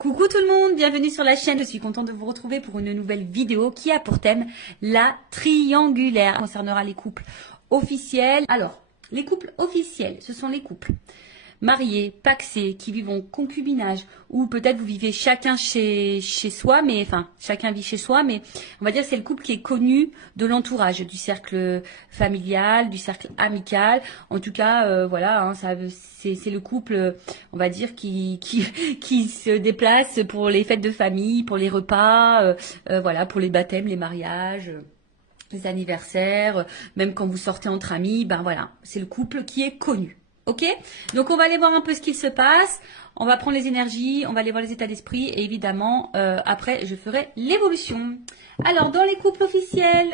Coucou tout le monde, bienvenue sur la chaîne. Je suis contente de vous retrouver pour une nouvelle vidéo qui a pour thème la triangulaire. Elle concernera les couples officiels. Alors, les couples officiels, ce sont les couples mariés, pacsés, qui vivent en concubinage, ou peut-être vous vivez chacun chez soi, mais enfin chacun vit chez soi, mais on va dire que c'est le couple qui est connu de l'entourage, du cercle familial, du cercle amical. En tout cas, voilà, hein, c'est le couple, on va dire, qui se déplace pour les fêtes de famille, pour les repas, voilà, pour les baptêmes, les mariages. Les anniversaires, même quand vous sortez entre amis, ben voilà, c'est le couple qui est connu. Ok? Donc on va aller voir un peu ce qu'il se passe. On va prendre les énergies, on va aller voir les états d'esprit et évidemment, après, je ferai l'évolution. Alors, dans les couples officiels,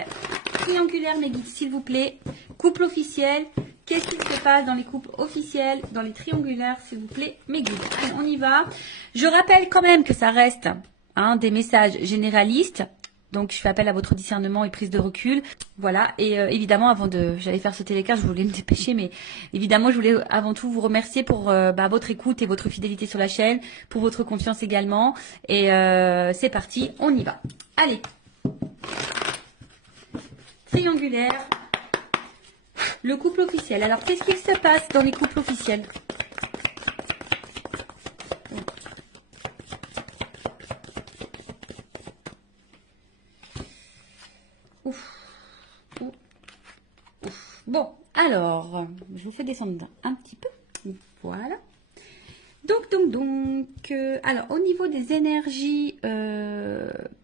triangulaire, mes guides, s'il vous plaît. Couple officiel, qu'est-ce qui se passe dans les couples officiels, dans les triangulaires, s'il vous plaît, mes guides. Allez, on y va. Je rappelle quand même que ça reste des messages généralistes. Donc, je fais appel à votre discernement et prise de recul. Voilà. Et évidemment, j'allais faire sauter les cartes, je voulais me dépêcher, mais évidemment, je voulais avant tout vous remercier pour votre écoute et votre fidélité sur la chaîne, pour votre confiance également. Et c'est parti, on y va. Allez. Triangulaire. Le couple officiel. Alors, qu'est-ce qu'il se passe dans les couples officiels ? Bon, alors, je vous fais descendre un petit peu. Voilà. Donc, alors, au niveau des énergies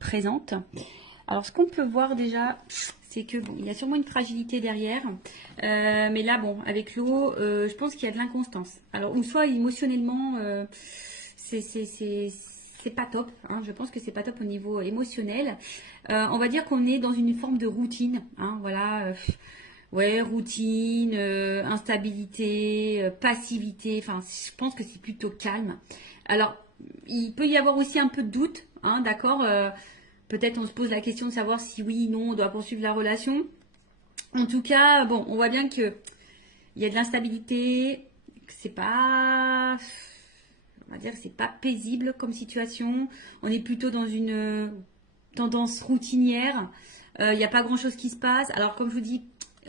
présentes, alors, ce qu'on peut voir déjà, c'est que, bon, il y a sûrement une fragilité derrière. Mais là, bon, avec l'eau, je pense qu'il y a de l'inconstance. Alors, ou soit émotionnellement, c'est pas top. Hein, je pense que c'est pas top au niveau émotionnel. On va dire qu'on est dans une forme de routine. Hein, voilà. Ouais, routine, instabilité, passivité. Enfin, je pense que c'est plutôt calme. Alors, il peut y avoir aussi un peu de doute, hein, d'accord. Peut-être on se pose la question de savoir si oui, non, on doit poursuivre la relation. En tout cas, bon, on voit bien que il y a de l'instabilité, que c'est pas, on va dire, que c'est pas paisible comme situation. On est plutôt dans une tendance routinière. Il n'y a pas grand-chose qui se passe. Alors, comme je vous dis,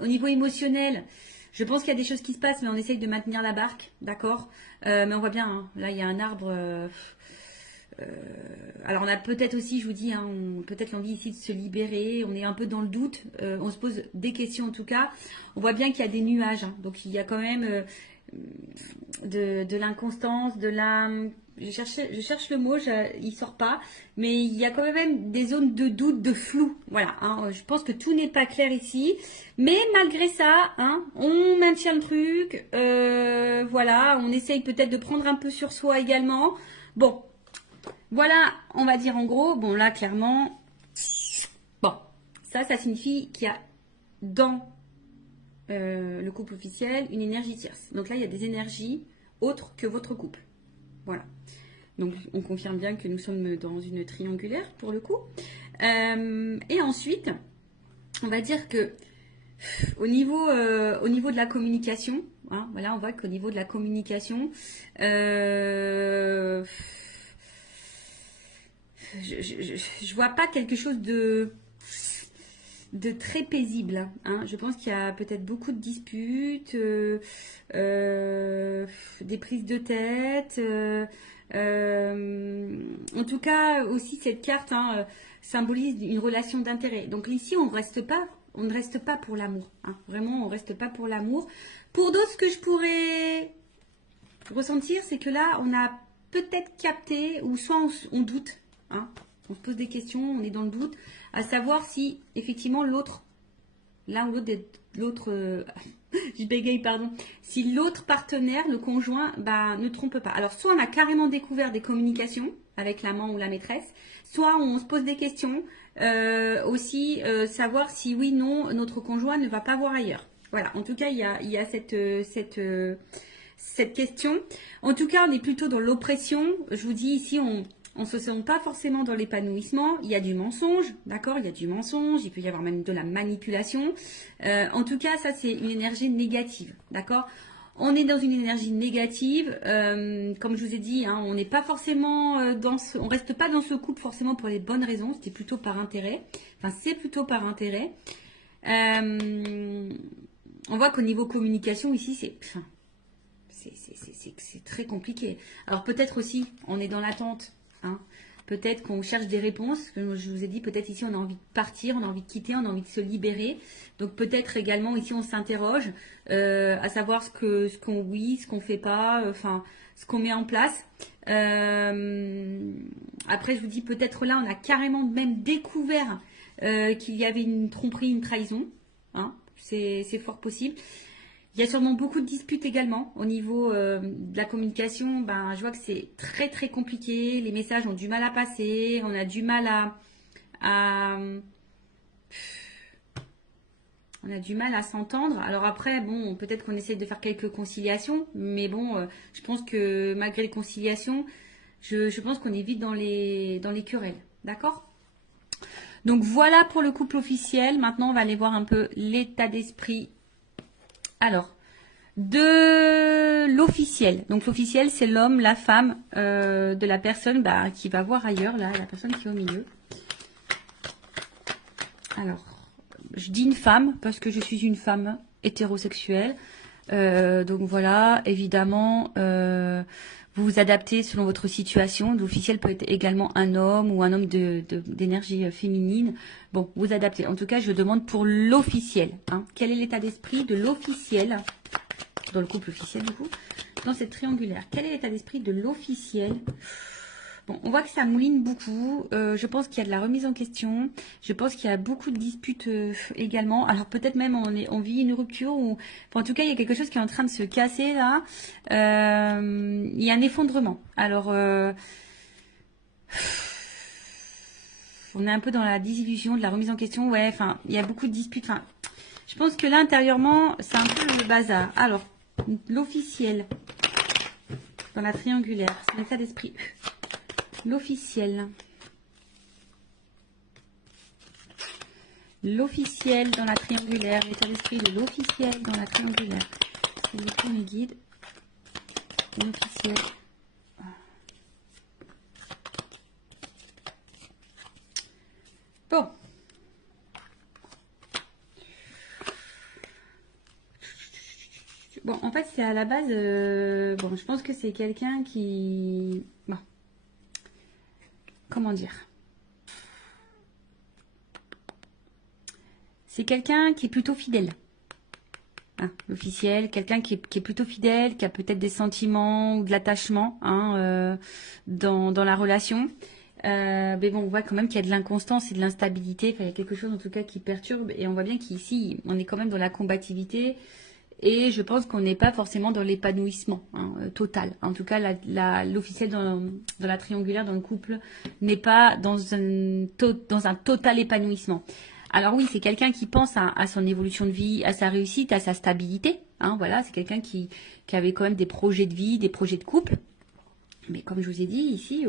au niveau émotionnel, je pense qu'il y a des choses qui se passent, mais on essaye de maintenir la barque, d'accord. Mais on voit bien, hein, là, il y a un arbre. Alors, on a peut-être aussi, je vous dis, hein, peut-être l'envie ici de se libérer. On est un peu dans le doute. On se pose des questions, en tout cas. On voit bien qu'il y a des nuages. Hein, donc, il y a quand même de l'inconstance, de la... Je cherche le mot, il sort pas, mais il y a quand même des zones de doute, de flou. Voilà, hein, je pense que tout n'est pas clair ici, mais malgré ça, hein, on maintient le truc. Voilà, on essaye peut-être de prendre un peu sur soi également. Bon, voilà, on va dire en gros. Bon, là, clairement, bon, ça signifie qu'il y a dans le couple officiel une énergie tierce. Donc là, il y a des énergies autres que votre couple. Voilà. Donc, on confirme bien que nous sommes dans une triangulaire pour le coup. Et ensuite, on va dire que au niveau de la communication, hein, voilà, on voit qu'au niveau de la communication, je vois pas quelque chose de très paisible. Hein. Je pense qu'il y a peut-être beaucoup de disputes, des prises de tête. En tout cas, aussi cette carte symbolise une relation d'intérêt. Donc ici, on ne reste pas pour l'amour. Hein. Vraiment, on ne reste pas pour l'amour. Pour d'autres, ce que je pourrais ressentir, c'est que là, on a peut-être capté, ou soit on doute. Hein. On se pose des questions, on est dans le doute, à savoir si effectivement l'autre, l'un ou l'autre, je bégaye, pardon, si l'autre partenaire, le conjoint, ne trompe pas. Alors, soit on a carrément découvert des communications avec l'amant ou la maîtresse, soit on se pose des questions, aussi savoir si oui, non, notre conjoint ne va pas voir ailleurs. Voilà, en tout cas, il y a cette question. En tout cas, on est plutôt dans l'oppression. Je vous dis ici, on ne se sent pas forcément dans l'épanouissement. Il y a du mensonge, d'accord. Il y a du mensonge, il peut y avoir même de la manipulation. En tout cas, ça, c'est une énergie négative, d'accord. On est dans une énergie négative, comme je vous ai dit, hein, on n'est pas forcément on reste pas dans ce couple forcément pour les bonnes raisons, c'était plutôt par intérêt. Enfin, c'est plutôt par intérêt. On voit qu'au niveau communication ici, c'est très compliqué. Alors peut-être aussi, on est dans l'attente, hein. Peut-être qu'on cherche des réponses. Comme je vous ai dit, peut-être ici on a envie de partir, on a envie de quitter, on a envie de se libérer. Donc peut-être également ici on s'interroge à savoir ce qu'on fait pas, enfin ce qu'on met en place. Après je vous dis peut-être là on a carrément même découvert qu'il y avait une tromperie, une trahison. Hein, c'est fort possible. Il y a sûrement beaucoup de disputes également au niveau de la communication. Ben, je vois que c'est très très compliqué. Les messages ont du mal à passer. On a du mal on a du mal à s'entendre. Alors après, bon, peut-être qu'on essaie de faire quelques conciliations, mais bon, je pense que malgré les conciliations, je pense qu'on est vite dans les querelles. D'accord? Donc voilà pour le couple officiel. Maintenant, on va aller voir un peu l'état d'esprit. Alors, de l'officiel. Donc l'officiel, c'est l'homme, la femme de la personne qui va voir ailleurs, là, la personne qui est au milieu. Alors, je dis une femme parce que je suis une femme hétérosexuelle. Donc voilà, évidemment, vous vous adaptez selon votre situation. L'officiel peut être également un homme ou un homme d'énergie féminine. Bon, vous adaptez. En tout cas, je demande pour l'officiel. Hein. Quel est l'état d'esprit de l'officiel dans le couple officiel, du coup, dans cette triangulaire? Quel est l'état d'esprit de l'officiel? Bon, on voit que ça mouline beaucoup. Je pense qu'il y a de la remise en question. Je pense qu'il y a beaucoup de disputes également. Alors peut-être même on vit une rupture ou, enfin, en tout cas il y a quelque chose qui est en train de se casser là. Il y a un effondrement. Alors on est un peu dans la désillusion, de la remise en question. Ouais, enfin il y a beaucoup de disputes. Enfin, je pense que là intérieurement c'est un peu le bazar. Alors l'officiel dans la triangulaire, c'est l'état d'esprit. L'officiel. L'officiel dans la triangulaire. L'état d'esprit de l'officiel dans la triangulaire. C'est le premier guide. L'officiel. Bon. Bon, en fait, c'est à la base... bon, je pense que c'est quelqu'un qui... Bon. Comment dire? C'est quelqu'un qui est plutôt fidèle. Hein, l'officiel, quelqu'un qui est plutôt fidèle, qui a peut-être des sentiments ou de l'attachement hein, dans la relation. Mais bon, on voit quand même qu'il y a de l'inconstance et de l'instabilité. Enfin, il y a quelque chose en tout cas qui perturbe. Et on voit bien qu'ici, on est quand même dans la combativité. Et je pense qu'on n'est pas forcément dans l'épanouissement hein, total. En tout cas, l'officiel dans la triangulaire, dans le couple, n'est pas dans un total épanouissement. Alors oui, c'est quelqu'un qui pense à son évolution de vie, à sa réussite, à sa stabilité. Hein, voilà, c'est quelqu'un qui avait quand même des projets de vie, des projets de couple. Mais comme je vous ai dit ici,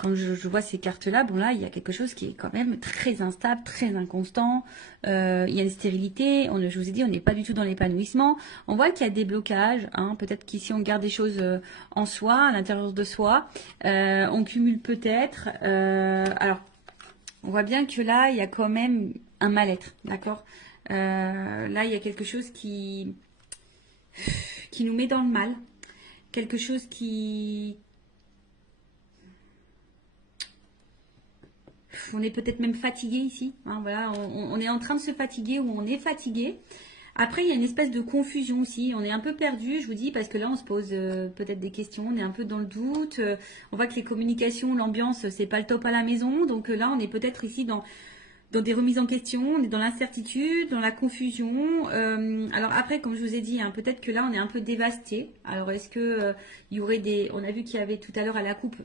quand je vois ces cartes-là, bon là, il y a quelque chose qui est quand même très instable, très inconstant. Il y a une stérilité. Je vous ai dit, on n'est pas du tout dans l'épanouissement. On voit qu'il y a des blocages. Hein, peut-être qu'ici, on garde des choses en soi, à l'intérieur de soi. On cumule peut-être. Alors, on voit bien que là, il y a quand même un mal-être. D'accord là, il y a quelque chose qui nous met dans le mal. Quelque chose qui... On est peut-être même fatigué ici. Hein, voilà, on est en train de se fatiguer ou on est fatigué. Après, il y a une espèce de confusion aussi. On est un peu perdu, je vous dis, parce que là, on se pose peut-être des questions. On est un peu dans le doute. On voit que les communications, l'ambiance, c'est pas le top à la maison. Donc là, on est peut-être ici dans des remises en question. On est dans l'incertitude, dans la confusion. Alors après, comme je vous ai dit, hein, peut-être que là, on est un peu dévasté. Alors, est-ce que il y aurait des... On a vu qu'il y avait tout à l'heure à la coupe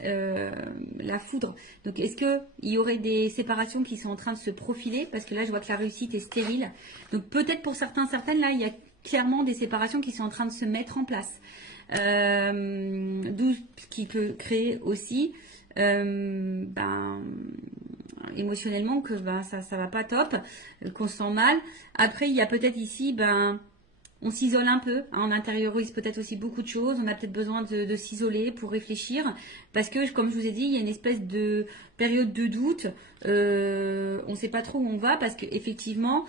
la foudre. Donc, est-ce qu'il y aurait des séparations qui sont en train de se profiler? Parce que là, je vois que la réussite est stérile. Donc, peut-être pour certaines, là, il y a clairement des séparations qui sont en train de se mettre en place. D'où ce qui peut créer aussi émotionnellement que ça va pas top, qu'on se sent mal. Après, il y a peut-être ici, on s'isole un peu, hein, on intériorise peut-être aussi beaucoup de choses, on a peut-être besoin de s'isoler pour réfléchir, parce que comme je vous ai dit, il y a une espèce de période de doute, on ne sait pas trop où on va, parce qu'effectivement,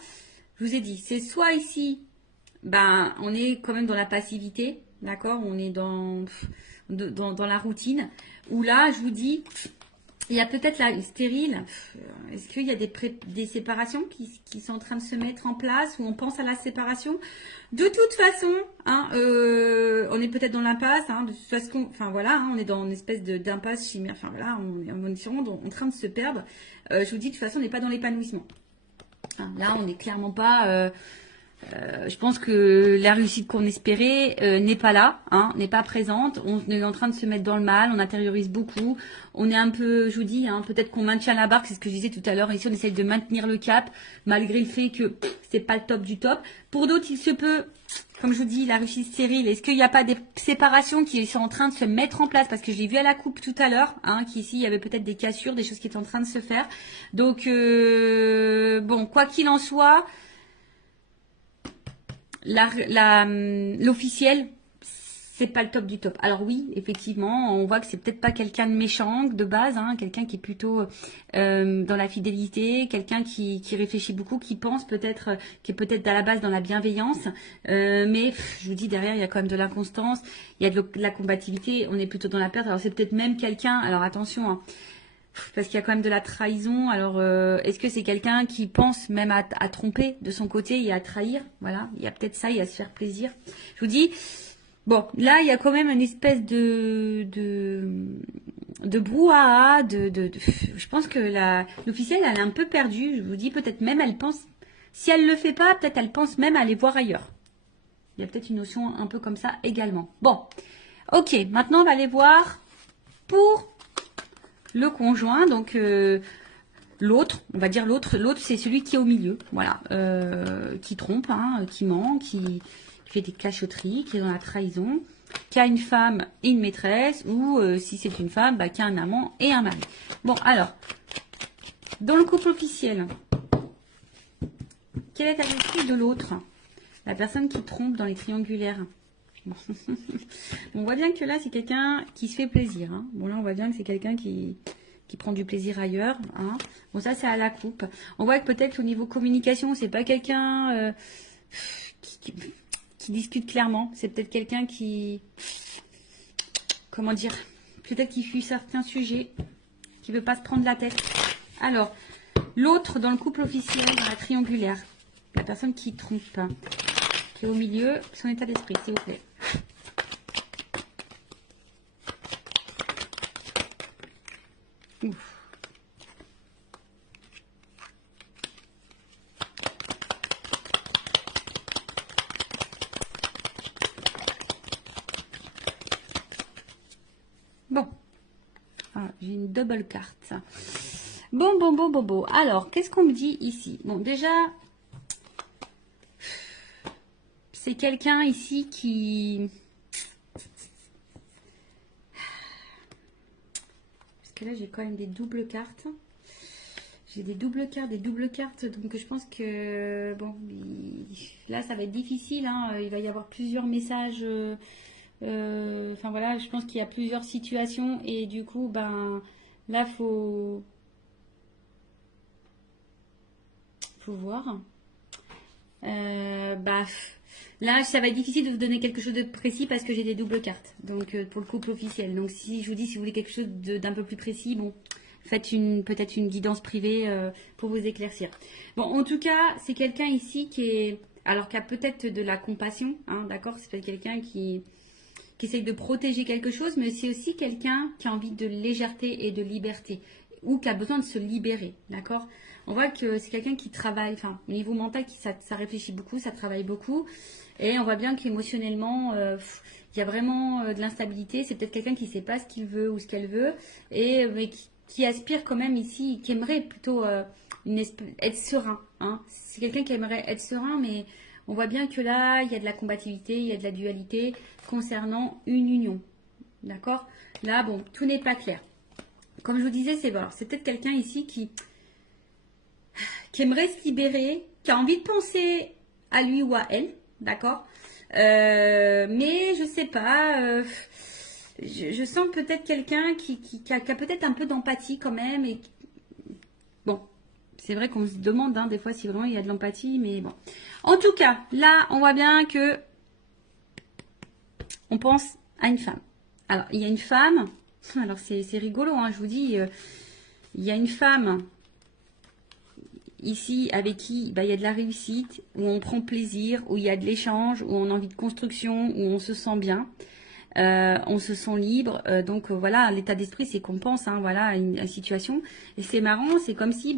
je vous ai dit, c'est soit ici, ben, on est quand même dans la passivité, d'accord, on est dans la routine, où là, je vous dis, il y a peut-être la stérile. Est-ce qu'il y a des séparations qui sont en train de se mettre en place, ou on pense à la séparation? De toute façon, hein, on est peut-être dans l'impasse. Hein, de toute façon, enfin voilà, hein, on est dans une espèce d'impasse chimère. Enfin voilà, on est sûrement en train de se perdre. Je vous dis, de toute façon, on n'est pas dans l'épanouissement. Hein, là, on n'est clairement pas. Je pense que la réussite qu'on espérait n'est pas là, hein, n'est pas présente. On est en train de se mettre dans le mal, on intériorise beaucoup. On est un peu, je vous dis, hein, peut-être qu'on maintient la barque, c'est ce que je disais tout à l'heure. Ici, on essaye de maintenir le cap, malgré le fait que c'est pas le top du top. Pour d'autres, il se peut, comme je vous dis, la réussite stérile. Est-ce qu'il n'y a pas des séparations qui sont en train de se mettre en place? Parce que j'ai vu à la coupe tout à l'heure, hein, qu'ici, il y avait peut-être des cassures, des choses qui étaient en train de se faire. Donc, bon, quoi qu'il en soit, l'officiel, c'est pas le top du top. Alors oui, effectivement, on voit que c'est peut-être pas quelqu'un de méchant de base, hein, quelqu'un qui est plutôt dans la fidélité, quelqu'un qui réfléchit beaucoup, qui pense peut-être, qui est peut-être à la base dans la bienveillance, mais je vous dis, derrière, il y a quand même de l'inconstance, il y a de la combativité, on est plutôt dans la perte. Alors c'est peut-être même quelqu'un, alors attention, hein, parce qu'il y a quand même de la trahison. Alors, est-ce que c'est quelqu'un qui pense même à tromper de son côté et à trahir? Voilà, il y a peut-être ça, il y a se faire plaisir. Je vous dis, bon, là, il y a quand même une espèce de brouhaha, je pense que l'officielle, elle est un peu perdue. Je vous dis, peut-être même, elle pense, si elle le fait pas, peut-être elle pense même à aller voir ailleurs. Il y a peut-être une notion un peu comme ça également. Bon, ok, maintenant, on va aller voir pour le conjoint, donc l'autre, on va dire l'autre c'est celui qui est au milieu, voilà, qui trompe, hein, qui ment, qui fait des cachotteries, qui est dans la trahison, qui a une femme et une maîtresse, ou si c'est une femme, bah, qui a un amant et un mari. Bon, alors, dans le couple officiel, quelle est l'attitude de l'autre? La personne qui trompe dans les triangulaires. Bon. On voit bien que là, c'est quelqu'un qui se fait plaisir. Hein. Bon, là, on voit bien que c'est quelqu'un qui prend du plaisir ailleurs. Hein. Bon, ça, c'est à la coupe. On voit que peut-être au niveau communication, c'est pas quelqu'un qui discute clairement. C'est peut-être quelqu'un qui... Comment dire? Peut-être qui fuit certains sujets, qui veut pas se prendre la tête. Alors, l'autre dans le couple officiel, dans la triangulaire, la personne qui trompe, qui est au milieu, son état d'esprit, s'il vous plaît. Ouf. Bon. Ah, j'ai une double carte. Bon. Alors, qu'est-ce qu'on me dit ici? Bon, déjà, c'est quelqu'un ici qui... Parce que là, j'ai quand même des doubles cartes. J'ai des doubles cartes. Donc, je pense que... Bon, là, ça va être difficile. Hein, il va y avoir plusieurs messages... Enfin, voilà, je pense qu'il y a plusieurs situations. Et du coup, ben... Là, faut voir. Là, ça va être difficile de vous donner quelque chose de précis parce que j'ai des doubles cartes. Donc, pour le couple officiel. Donc, si je vous dis, si vous voulez quelque chose d'un peu plus précis, bon, faites peut-être une guidance privée pour vous éclaircir. Bon, en tout cas, c'est quelqu'un ici qui a peut-être de la compassion, hein, d'accord? C'est peut-être quelqu'un qui essaye de protéger quelque chose, mais c'est aussi quelqu'un qui a envie de légèreté et de liberté, ou qui a besoin de se libérer, d'accord? On voit que c'est quelqu'un qui travaille, enfin, au niveau mental, ça réfléchit beaucoup, ça travaille beaucoup, et on voit bien qu'émotionnellement, il y a vraiment de l'instabilité. C'est peut-être quelqu'un qui ne sait pas ce qu'il veut ou ce qu'elle veut, mais qui aspire quand même ici, qui aimerait plutôt être serein, hein? C'est quelqu'un qui aimerait être serein, mais... On voit bien que là, il y a de la combativité, il y a de la dualité concernant une union. D'accord? Là, bon, tout n'est pas clair. Comme je vous disais, c'est peut-être quelqu'un ici qui aimerait se libérer, qui a envie de penser à lui ou à elle. D'accord? Mais je sais pas. Je sens peut-être quelqu'un qui a peut-être un peu d'empathie quand même. Et bon, c'est vrai qu'on se demande des fois si vraiment il y a de l'empathie, mais bon. En tout cas, là, on voit bien que on pense à une femme. Alors, il y a une femme. Alors, c'est rigolo, je vous dis. Il y a une femme ici avec qui il y a de la réussite, où on prend plaisir, où il y a de l'échange, où on a envie de construction, où on se sent bien. On se sent libre, donc voilà, l'état d'esprit c'est qu'on pense, voilà, à une situation. Et c'est marrant, c'est comme si,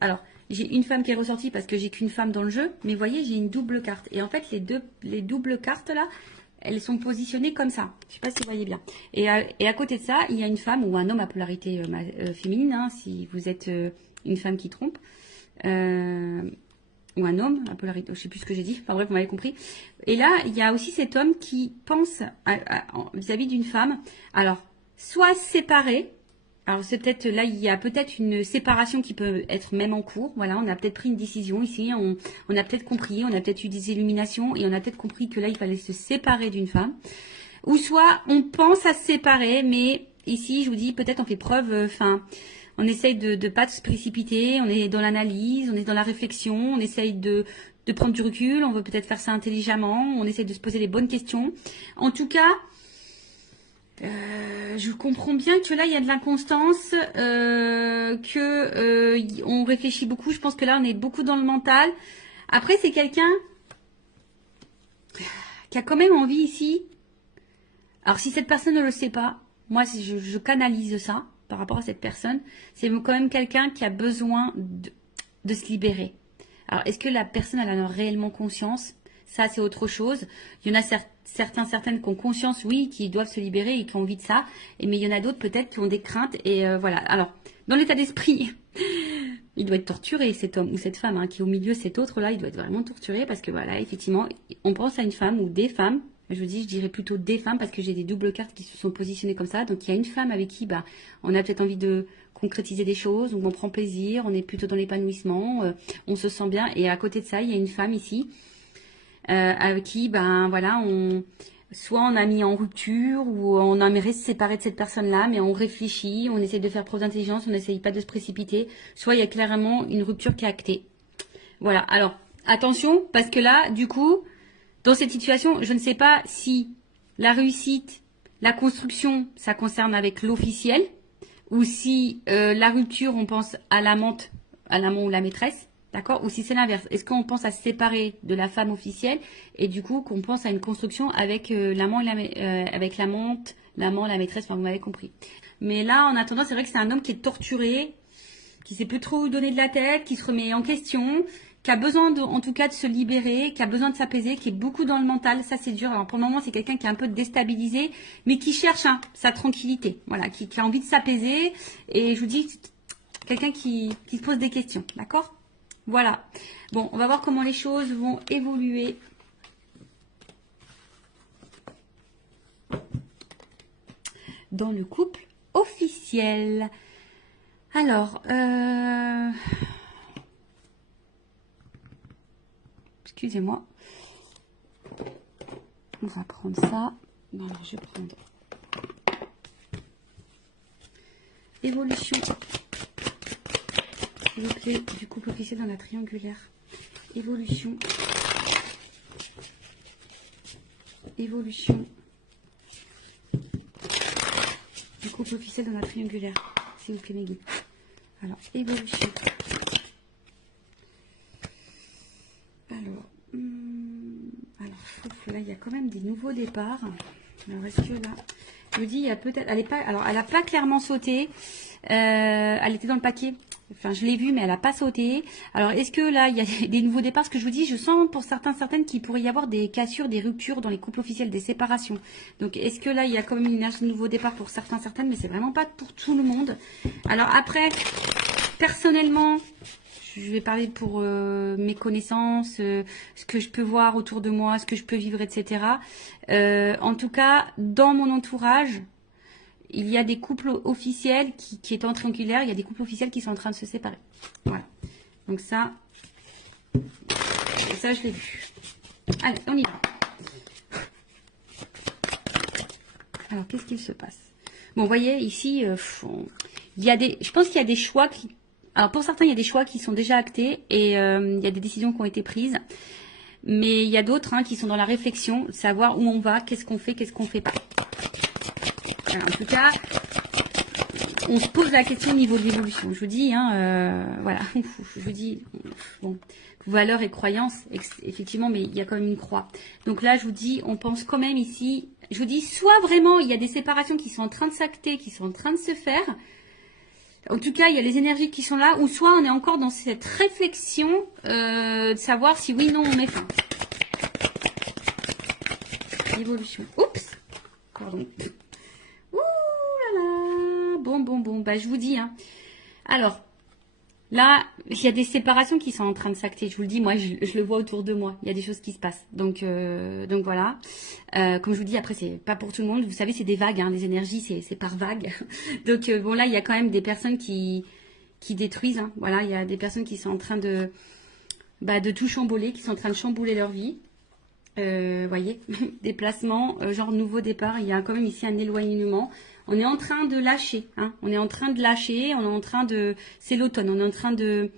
alors j'ai une femme qui est ressortie parce que j'ai qu'une femme dans le jeu, mais vous voyez, j'ai une double carte. Et en fait, les doubles cartes là, elles sont positionnées comme ça. Je sais pas si vous voyez bien. Et à côté de ça, il y a une femme ou un homme à polarité féminine, si vous êtes une femme qui trompe. Ou un homme, à polarité, je sais plus ce que j'ai dit, enfin bref, vous m'avez compris. Et là, il y a aussi cet homme qui pense vis-à-vis d'une femme, alors, soit séparé, alors c'est peut-être, là, il y a peut-être une séparation qui peut être même en cours, voilà, on a peut-être pris une décision ici, on a peut-être compris, on a peut-être eu des illuminations, et on a peut-être compris que là, il fallait se séparer d'une femme, ou soit on pense à se séparer, mais ici, je vous dis, peut-être on fait preuve, on essaye de ne pas se précipiter, on est dans l'analyse, on est dans la réflexion, on essaye de prendre du recul, on veut peut-être faire ça intelligemment, on essaye de se poser les bonnes questions. En tout cas, je comprends bien que là, il y a de l'inconstance, on réfléchit beaucoup. Je pense que là, on est beaucoup dans le mental. Après, c'est quelqu'un qui a quand même envie ici. Alors, si cette personne ne le sait pas, moi, je canalise ça par rapport à cette personne, c'est quand même quelqu'un qui a besoin de se libérer. Alors, est-ce que la personne elle en a réellement conscience? Ça, c'est autre chose. Il y en a certaines qui ont conscience, oui, qui doivent se libérer et qui ont envie de ça. Mais il y en a d'autres peut-être qui ont des craintes. Et voilà. Alors, dans l'état d'esprit, il doit être torturé, cet homme ou cette femme qui est au milieu, cet autre-là, il doit être vraiment torturé parce que voilà, effectivement, on pense à une femme ou des femmes. Je dirais plutôt des femmes parce que j'ai des doubles cartes qui se sont positionnées comme ça. Donc, il y a une femme avec qui on a peut-être envie de concrétiser des choses, on prend plaisir, on est plutôt dans l'épanouissement, on se sent bien. Et à côté de ça, il y a une femme ici avec qui, voilà, soit on a mis en rupture ou on aimerait se séparer de cette personne-là, mais on réfléchit, on essaie de faire preuve d'intelligence, on n'essaye pas de se précipiter. Soit il y a clairement une rupture qui est actée. Voilà. Alors, attention, parce que là, du coup, dans cette situation, je ne sais pas si la réussite, la construction, ça concerne avec l'officiel, ou si la rupture, on pense à l'amant ou la maîtresse, d'accord? Ou si c'est l'inverse. Est-ce qu'on pense à se séparer de la femme officielle et du coup qu'on pense à une construction avec l'amant avec l'amante, l'amant, la maîtresse, enfin vous m'avez compris. Mais là, en attendant, c'est vrai que c'est un homme qui est torturé, qui sait plus trop où donner de la tête, qui se remet en question, qui a besoin en tout cas de se libérer, qui a besoin de s'apaiser, qui est beaucoup dans le mental. Ça, c'est dur. Alors, pour le moment, c'est quelqu'un qui est un peu déstabilisé, mais qui cherche sa tranquillité. Voilà, qui a envie de s'apaiser. Et je vous dis, quelqu'un qui se pose des questions. D'accord? Voilà. Bon, on va voir comment les choses vont évoluer. Dans le couple officiel. Alors, excusez-moi. On va prendre ça. Voilà, je vais prendre évolution, s'il vous plaît, du couple officiel dans la triangulaire. Évolution. Évolution du couple officiel dans la triangulaire. S'il vous plaît, mes guides. Alors, évolution. Là, il y a quand même des nouveaux départs. Alors, est-ce que là, je vous dis, il y a peut-être, elle n'a pas clairement sauté. Elle était dans le paquet. Enfin, je l'ai vue, mais elle n'a pas sauté. Alors, est-ce que là, il y a des nouveaux départs? Ce que je vous dis, je sens pour certaines qu'il pourrait y avoir des cassures, des ruptures dans les couples officiels, des séparations. Donc, est-ce que là, il y a quand même une énergie de nouveau départ pour certaines, mais c'est vraiment pas pour tout le monde. Alors, après, personnellement, je vais parler pour mes connaissances, ce que je peux voir autour de moi, ce que je peux vivre, etc. En tout cas, dans mon entourage, il y a des couples officiels qui étaient en triangulaire, il y a des couples officiels qui sont en train de se séparer. Voilà. Donc ça je l'ai vu. Allez, on y va. Alors, qu'est-ce qu'il se passe? Bon, vous voyez, ici, il y a je pense qu'il y a des choix qui... Alors, pour certains, il y a des choix qui sont déjà actés et il y a des décisions qui ont été prises. Mais il y a d'autres qui sont dans la réflexion, savoir où on va, qu'est-ce qu'on fait pas. Alors, en tout cas, on se pose la question au niveau de l'évolution. Je vous dis, voilà, je vous dis, bon, valeurs et croyances, effectivement, mais il y a quand même une croix. Donc là, je vous dis, on pense quand même ici, je vous dis, soit vraiment, il y a des séparations qui sont en train de s'acter, qui sont en train de se faire. En tout cas, il y a les énergies qui sont là, ou soit on est encore dans cette réflexion de savoir si oui, non, on met fin. Évolution. Oups. Pardon. Ouh là là. Bon. Bah, je vous dis. Alors, là, il y a des séparations qui sont en train de s'acter. Je vous le dis, moi, je le vois autour de moi. Il y a des choses qui se passent. Donc voilà. Comme je vous dis, après, c'est pas pour tout le monde. Vous savez, c'est des vagues. Les énergies, c'est par vagues. Donc, bon, là, il y a quand même des personnes qui détruisent. Voilà, il y a des personnes qui sont en train de tout chambouler, qui sont en train de chambouler leur vie. Voyez, déplacement, genre nouveau départ. Il y a quand même ici un éloignement. On est en train de lâcher, on est en train de lâcher, on est en train de, c'est l'automne, on est en train de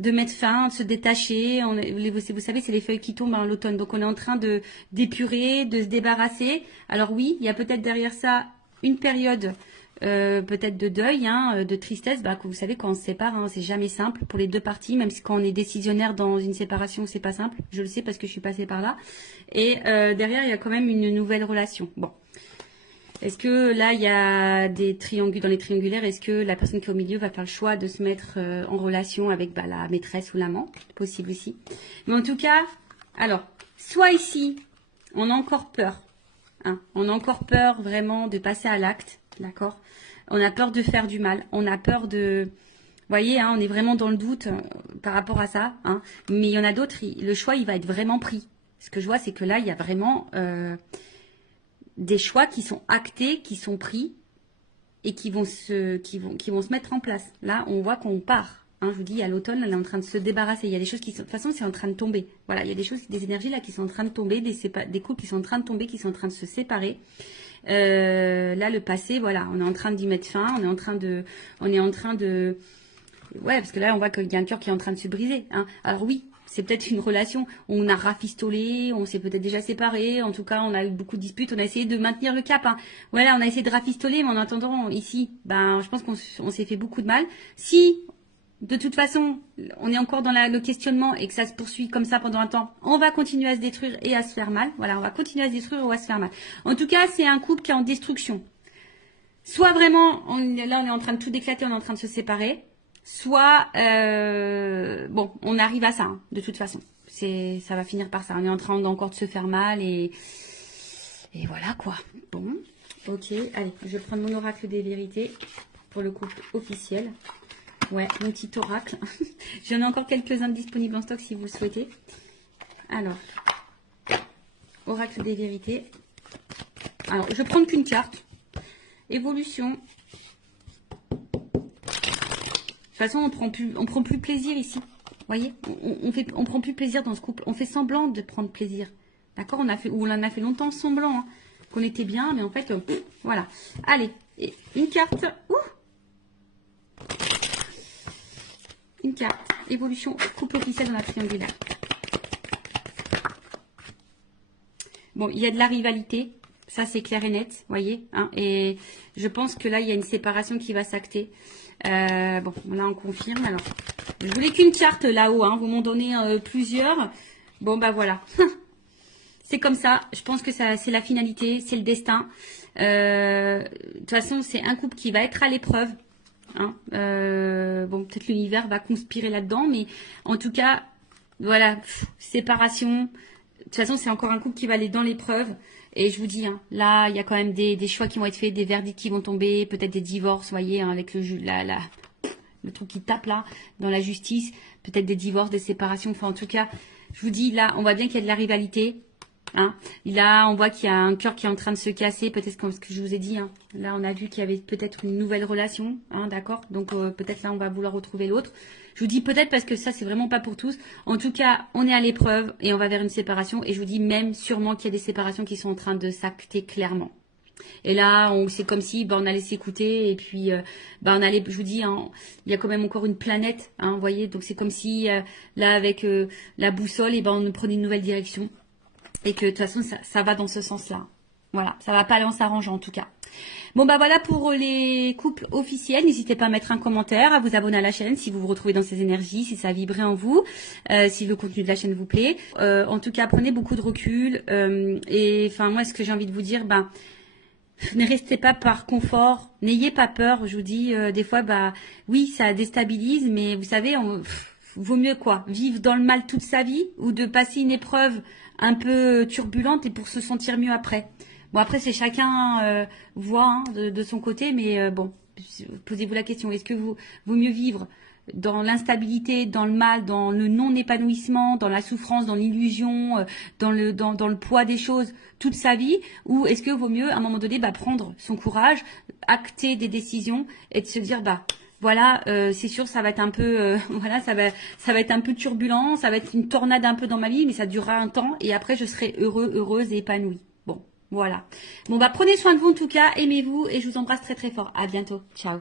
mettre fin, de se détacher. Vous savez, c'est les feuilles qui tombent à l'automne, donc on est en train de d'épurer, de se débarrasser. Alors oui, il y a peut-être derrière ça une période peut-être de deuil, de tristesse. Que vous savez, quand on se sépare, c'est jamais simple pour les deux parties, même si quand on est décisionnaire dans une séparation, c'est pas simple. Je le sais parce que je suis passée par là. Et derrière, il y a quand même une nouvelle relation. Bon. Est-ce que là, il y a des triangulaires, dans les triangulaires, est-ce que la personne qui est au milieu va faire le choix de se mettre en relation avec la maîtresse ou l'amant? Possible aussi. Mais en tout cas, alors, soit ici, on a encore peur. On a encore peur vraiment de passer à l'acte, d'accord? On a peur de faire du mal. On a peur de... Vous voyez, on est vraiment dans le doute par rapport à ça. Mais il y en a d'autres, le choix, il va être vraiment pris. Ce que je vois, c'est que là, il y a vraiment... des choix qui sont actés, qui sont pris et qui vont se mettre en place. Là, on voit qu'on part. Je vous dis, à l'automne, elle est en train de se débarrasser. Il y a des choses qui sont... De toute façon, c'est en train de tomber. Voilà, il y a des choses, des énergies là qui sont en train de tomber, des couples qui sont en train de tomber, qui sont en train de se séparer. Là, le passé, voilà, on est en train d'y mettre fin. On est en train de... Ouais, parce que là, on voit qu'il y a un cœur qui est en train de se briser. Alors oui, c'est peut-être une relation, on a rafistolé, on s'est peut-être déjà séparés, en tout cas on a eu beaucoup de disputes, on a essayé de maintenir le cap. Voilà, on a essayé de rafistoler, mais en attendant, ici, je pense qu'on s'est fait beaucoup de mal. Si, de toute façon, on est encore dans le questionnement et que ça se poursuit comme ça pendant un temps, on va continuer à se détruire et à se faire mal. Voilà, on va continuer à se détruire ou à se faire mal. En tout cas, c'est un couple qui est en destruction. Soit vraiment, là on est en train de tout éclater, on est en train de se séparer. Soit, bon, on arrive à ça, de toute façon. Ça va finir par ça. On est en train encore de se faire mal et voilà quoi. Bon, ok. Allez, je vais prendre mon oracle des vérités pour le couple officiel. Ouais, mon petit oracle. J'en ai encore quelques-uns disponibles en stock si vous le souhaitez. Alors, oracle des vérités. Alors, je vais prendre qu'une carte. Évolution. De toute façon, on prend plus plaisir ici. Vous voyez, on prend plus plaisir dans ce couple. On fait semblant de prendre plaisir. D'accord, on en a fait longtemps semblant qu'on était bien, mais en fait, voilà. Allez, et une carte. Une carte. Évolution couple officiel dans la triangulaire. Bon, il y a de la rivalité. Ça, c'est clair et net, voyez. Et je pense que là, il y a une séparation qui va s'acter. Bon, là, on confirme. Alors, je voulais qu'une carte là-haut. Vous m'en donnez plusieurs. Bon, voilà. C'est comme ça. Je pense que c'est la finalité. C'est le destin. De toute façon, c'est un couple qui va être à l'épreuve. Bon, peut-être l'univers va conspirer là-dedans. Mais en tout cas, voilà. Séparation. De toute façon, c'est encore un couple qui va aller dans l'épreuve. Et je vous dis, là, il y a quand même des choix qui vont être faits, des verdicts qui vont tomber, peut-être des divorces, voyez, avec le truc qui tape là, dans la justice, peut-être des divorces, des séparations. Enfin, en tout cas, je vous dis, là, on voit bien qu'il y a de la rivalité. Là, on voit qu'il y a un cœur qui est en train de se casser, peut-être comme ce que je vous ai dit. Là, on a vu qu'il y avait peut-être une nouvelle relation, d'accord. Donc, peut-être là, on va vouloir retrouver l'autre. Je vous dis peut-être parce que ça, c'est vraiment pas pour tous. En tout cas, on est à l'épreuve et on va vers une séparation. Et je vous dis même sûrement qu'il y a des séparations qui sont en train de s'acter clairement. Et là, c'est comme si on allait s'écouter et puis on allait, je vous dis, hein, il y a quand même encore une planète, hein, vous voyez. Donc c'est comme si là avec la boussole, et on prenait une nouvelle direction et que de toute façon ça va dans ce sens-là. Voilà, ça va pas aller en s'arrangeant en tout cas. Bon voilà pour les couples officiels. N'hésitez pas à mettre un commentaire, à vous abonner à la chaîne si vous vous retrouvez dans ces énergies, si ça a vibré en vous, si le contenu de la chaîne vous plaît. En tout cas, prenez beaucoup de recul. Et enfin moi, ce que j'ai envie de vous dire, ne restez pas par confort, n'ayez pas peur. Je vous dis, des fois, oui, ça déstabilise, mais vous savez, vaut mieux quoi, vivre dans le mal toute sa vie ou de passer une épreuve un peu turbulente et pour se sentir mieux après. Bon, après, c'est chacun voit de son côté, mais bon, posez-vous la question, est-ce que vaut mieux vivre dans l'instabilité, dans le mal, dans le non-épanouissement, dans la souffrance, dans l'illusion, dans le poids des choses toute sa vie, ou est-ce que vaut mieux à un moment donné prendre son courage, acter des décisions et de se dire voilà, c'est sûr, ça va être un peu, voilà, ça va être un peu turbulent, ça va être une tornade un peu dans ma vie, mais ça durera un temps et après je serai heureuse et épanouie. Bon, voilà. Bon prenez soin de vous en tout cas, aimez-vous et je vous embrasse très très fort. À bientôt, ciao.